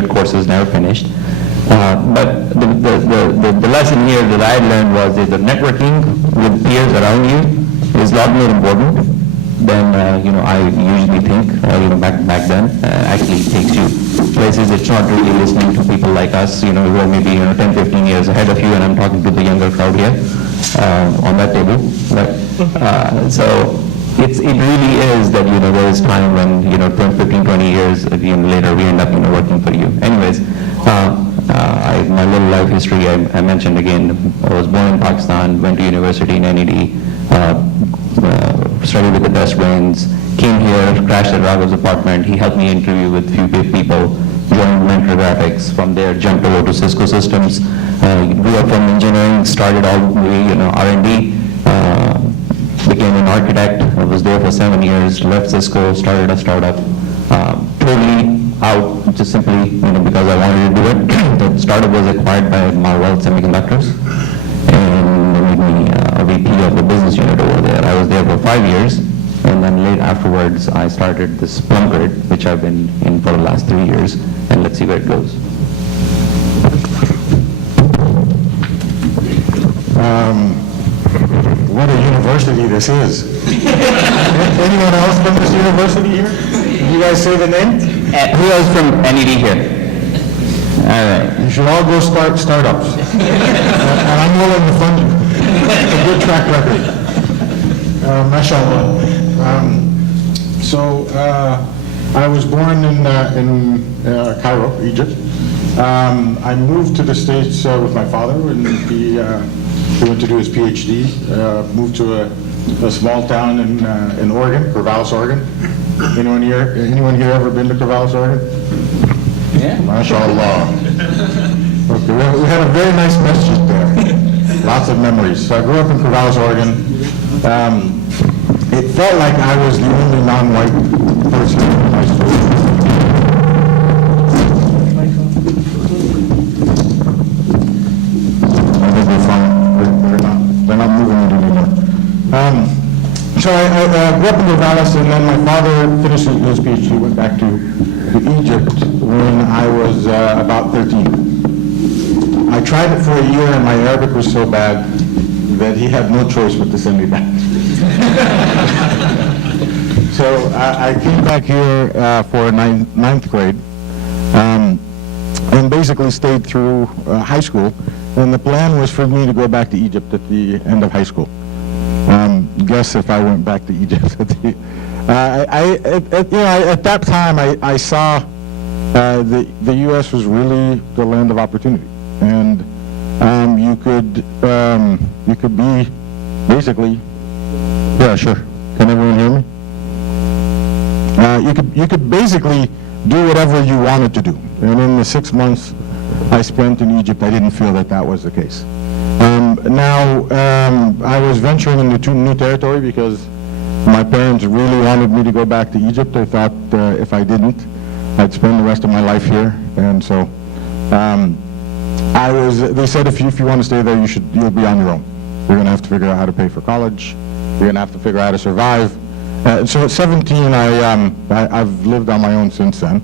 graduate courses, never finished. But the lesson here that I learned was that the networking with peers around you is a lot more important than I usually think. Back then, actually takes you places. It's not really listening to people like us, who are maybe 10, 15 years ahead of you, and I'm talking to the younger crowd here on that table. But so it really is that there is time when 15, 20 years later we end up working for you. Anyways. My little life history, I mentioned again, I was born in Pakistan, went to university in NED, studied with the best brains, came here, crashed at Raghav's apartment. He helped me interview with few people, joined Mentor Graphics. From there, jumped over to Cisco Systems. Grew up from engineering, started all the way, R&D, became an architect. I was there for 7 years, left Cisco, started a startup. Totally out just simply because I wanted to do it. The startup was acquired by Marvell Semiconductors, and they made me a VP of the business unit over there. I was there for 5 years, and then late afterwards I started this Plum Grid, which I've been in for the last 3 years, and let's see where it goes. What a university this is. Anyone else from this university here? You guys say the name? Who else from NED here? All right. You should all go start startups. And I'm willing to fund you. It's a good track record. Mashallah. I was born in Cairo, Egypt. I moved to the States with my father, and he went to do his PhD. Moved to a small town in Oregon, Corvallis, Oregon. Anyone here ever been to Corvallis, Oregon? Yeah. MashaAllah. Okay, we had a very nice masjid there. Lots of memories. So I grew up in Corvallis, Oregon. It felt like I was the only non-white person in my school. I think we're fine. They're not moving it anymore. So I grew up in Corvallis, and then my father finished his PhD, went back to Egypt when I was about 13. I tried it for a year, and my Arabic was so bad that he had no choice but to send me back. So I came back here for ninth grade, and basically stayed through high school. And the plan was for me to go back to Egypt at the end of high school. Guess if I went back to Egypt. At that time, I saw the U.S. was really the land of opportunity, and you could be basically, yeah, sure. Can everyone hear me? You could basically do whatever you wanted to do, and in the 6 months I spent in Egypt, I didn't feel that was the case. I was venturing into new territory because my parents really wanted me to go back to Egypt. They thought if I didn't, I'd spend the rest of my life here. And so they said if you want to stay there, you'll be on your own. You're going to have to figure out how to pay for college. You're going to have to figure out how to survive. So at 17, I've lived on my own since then.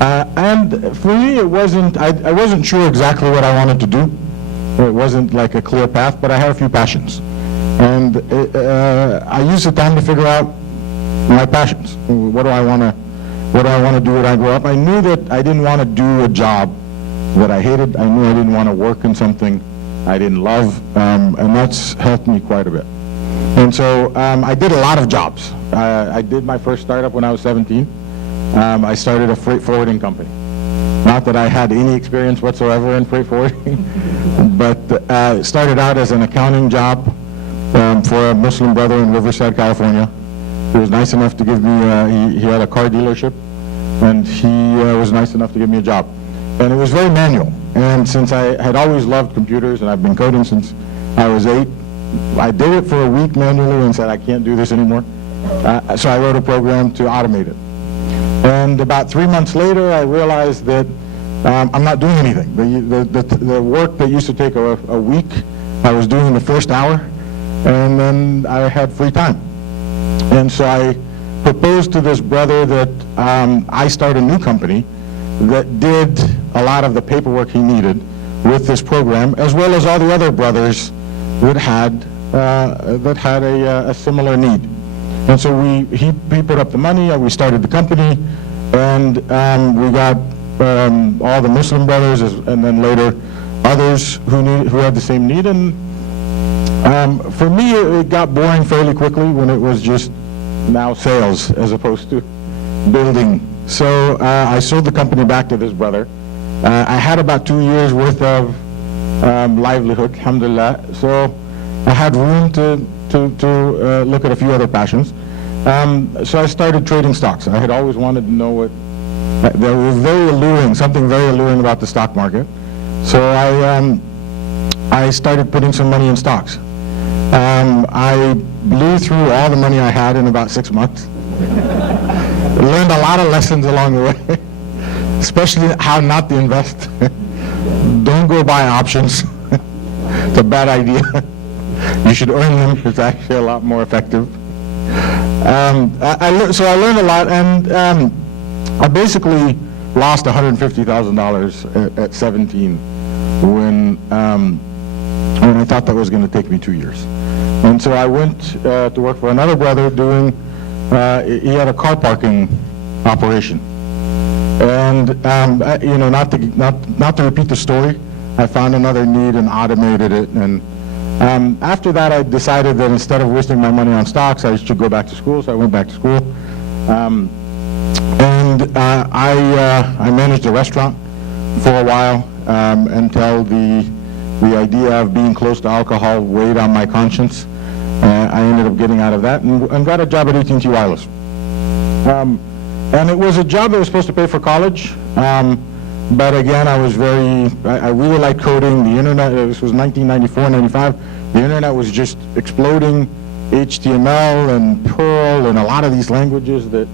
And for me, I wasn't sure exactly what I wanted to do. It wasn't like a clear path, but I had a few passions. And I used the time to figure out my passions. What do I want to do when I grow up? I knew that I didn't want to do a job that I hated. I knew I didn't want to work in something I didn't love, and that's helped me quite a bit. And so I did a lot of jobs. I did my first startup when I was 17. I started a freight forwarding company. Not that I had any experience whatsoever in freight forwarding, but started out as an accounting job for a Muslim brother in Riverside, California. He was nice enough to give me, he had a car dealership, and he was nice enough to give me a job. And it was very manual. And since I had always loved computers, and I've been coding since I was 8, I did it for a week manually and said, I can't do this anymore. So I wrote a program to automate it. And about 3 months later, I realized that I'm not doing anything. The work that used to take a week, I was doing in the first hour, and then I had free time. And so I proposed to this brother that I start a new company that did a lot of the paperwork he needed with this program, as well as all the other brothers that had a similar need. And so he put up the money, we started the company, and we got all the Muslim brothers, and then later others who had the same need. And for me, it got boring fairly quickly when it was just now sales as opposed to building. So I sold the company back to this brother. I had about 2 years worth of livelihood, alhamdulillah. So I had room to look at a few other passions. So I started trading stocks. I had always wanted to know what, there was something very alluring about the stock market. So I started putting some money in stocks. I blew through all the money I had in about 6 months. Learned a lot of lessons along the way, especially how not to invest. Don't go buy options. It's a bad idea. You should earn them. It's actually a lot more effective. So I learned a lot, and I basically lost $150,000 at 17 when I thought that was going to take me 2 years. And so I went to work for another brother doing, he had a car parking operation. And, not to repeat the story, I found another need and automated it. And after that, I decided that instead of wasting my money on stocks, I should go back to school. So I went back to school. I managed a restaurant for a while until the idea of being close to alcohol weighed on my conscience. I ended up getting out of that and got a job at AT&T Wireless. And it was a job that was supposed to pay for college, but again, I really liked coding. The internet, this was 1994, 95, the internet was just exploding. HTML and Perl and a lot of these languages that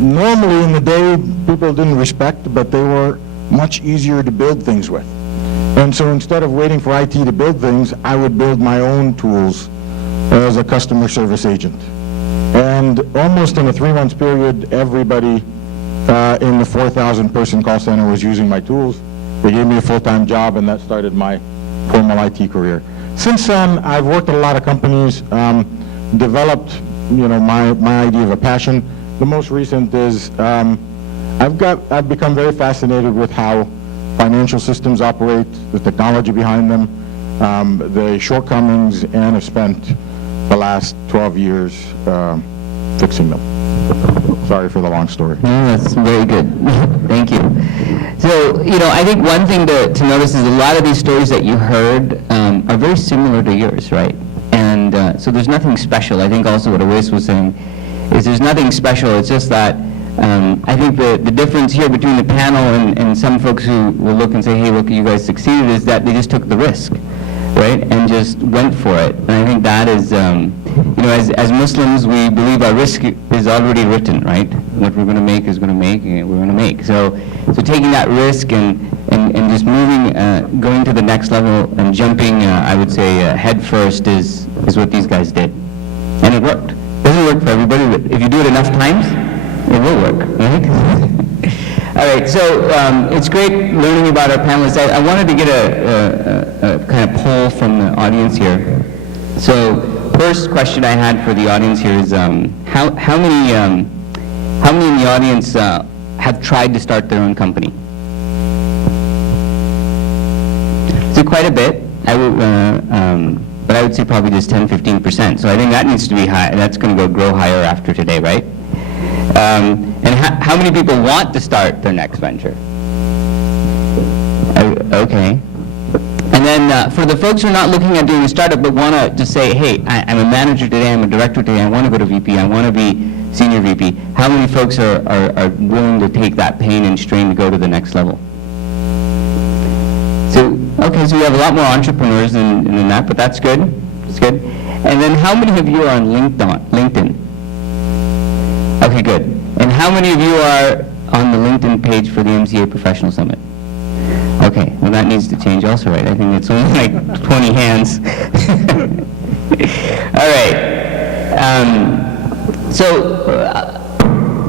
normally in the day people didn't respect, but they were much easier to build things with. And so instead of waiting for IT to build things, I would build my own tools as a customer service agent. And almost in a 3-month period, everybody in the 4,000 person call center was using my tools. They gave me a full-time job, and that started my formal IT career. Since then, I've worked at a lot of companies, developed, my idea of a passion. The most recent is I've become very fascinated with how financial systems operate, the technology behind them, the shortcomings, and have spent the last 12 years fixing them. Sorry for the long story. No, that's very good. Thank you. So, I think one thing to notice is a lot of these stories that you heard are very similar to yours, right? And so there's nothing special. I think also what Awais was saying is there's nothing special. It's just that I think the difference here between the panel and some folks who will look and say, hey, look, you guys succeeded, is that they just took the risk, right, and just went for it. And I think that is, as Muslims, we believe our risk is already written, right? What we're going to make is going to make, and we're going to make. So taking that risk and just moving, going to the next level and jumping, I would say, head first is what these guys did. And it worked. It doesn't work for everybody, but if you do it enough times, it will work, right? All right, so it's great learning about our panelists. I wanted to get a kind of poll from the audience here. So first question I had for the audience here is how many in the audience have tried to start their own company? So quite a bit. But I would say probably just 10-15%. So I think that needs to be high. That's going to grow higher after today, right? And how many people want to start their next venture? Okay. And then for the folks who are not looking at doing a startup but want to just say, hey, I'm a manager today, I'm a director today, I want to go to VP, I want to be senior VP, how many folks are willing to take that pain and strain to go to the next level? So, okay, so we have a lot more entrepreneurs than that, but that's good. That's good. And then how many of you are on LinkedIn? Okay, good. And how many of you are on the LinkedIn page for the MCA Professional Summit? Okay, well that needs to change also, right? I think it's only like 20 hands. All right. So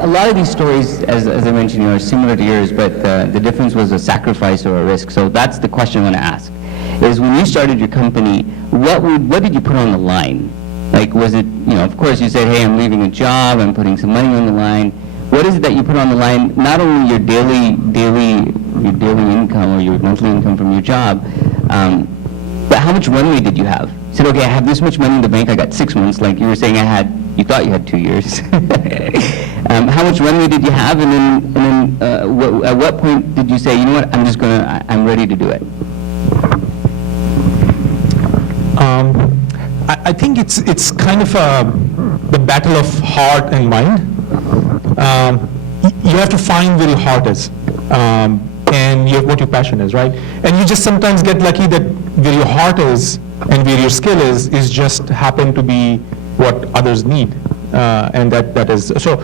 a lot of these stories, as I mentioned, are similar to yours, but the difference was a sacrifice or a risk. So that's the question I want to ask, is when you started your company, what did you put on the line? Like, was it, of course you said, hey, I'm leaving a job, I'm putting some money on the line. What is it that you put on the line, not only your daily income or your monthly income from your job, but how much runway did you have? You said, okay, I have this much money in the bank, I got 6 months, like you were saying you thought you had 2 years. How much runway did you have, and then at what point did you say, you know what, I'm ready to do it? I think it's kind of the battle of heart and mind. You have to find where your heart is, and what your passion is, right? And you just sometimes get lucky that where your heart is and where your skill is just happen to be what others need, and that is so.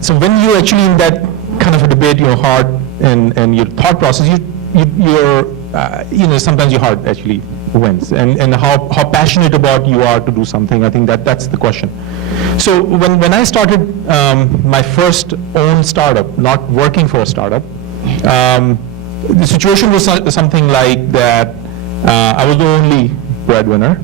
So when you're actually in that kind of a debate, your heart and your thought process, sometimes your heart actually wins, and how passionate about you are to do something. I think that's the question. So when I started my first own startup, not working for a startup, the situation was something like that. I was the only breadwinner.